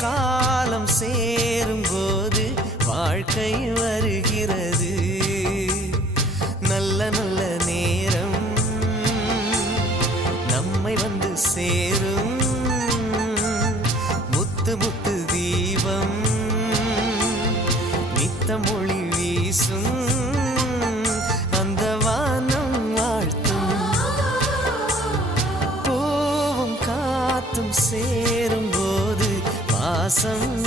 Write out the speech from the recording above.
காலம் சேரும்போது வாழ்க்கை வருகிறது. நல்ல நல்ல நேரம் நம்மை வந்து சேரும். முத்து முத்து தீபம் நித்தம் ஒளி வீசும். அந்த வானம் வாழ்த்தும். பூவும் காத்தும் சேரும்போது வாசம்